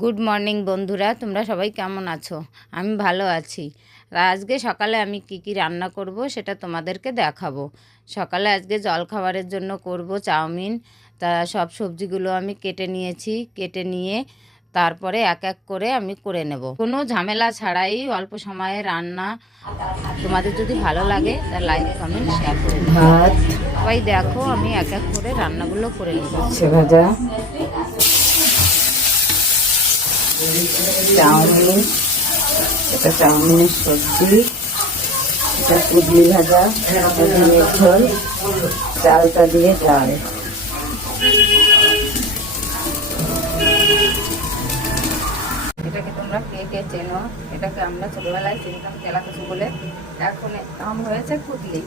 Good morning বন্ধুরা। তোমরা সবাই কেমন আছো? আমি ভালো আছি। আজকে সকালে আমি কি কি রান্না করব সেটা তোমাদেরকে দেখাবো। সকালে আজকে জলখাবারের জন্য করব চাউমিন। তা সব সবজিগুলো আমি কেটে নিয়েছি। কেটে নিয়ে তারপরে এক এক করে আমি করে নেব। কোনো ঝামেলা ছাড়াই অল্প সময়ে রান্না। তোমাদের যদি ভালো লাগে তা লাইক কমেন্ট শেয়ার করে সবাই দেখো আমি এক এক করে রান্নাগুলো করে ভাজা। চাউমিন, এটা চাউমিনের সবজি, এটা পুদলি ভাজা, এটা ডিমের ঝোল, চালটা দিয়ে ডাল। এটাকে তোমরা কে কে চেনো? এটাকে আমরা ছোটবেলায় চিনতাম তেলা কিছু বলে। এখন নাম হয়েছে কুটলি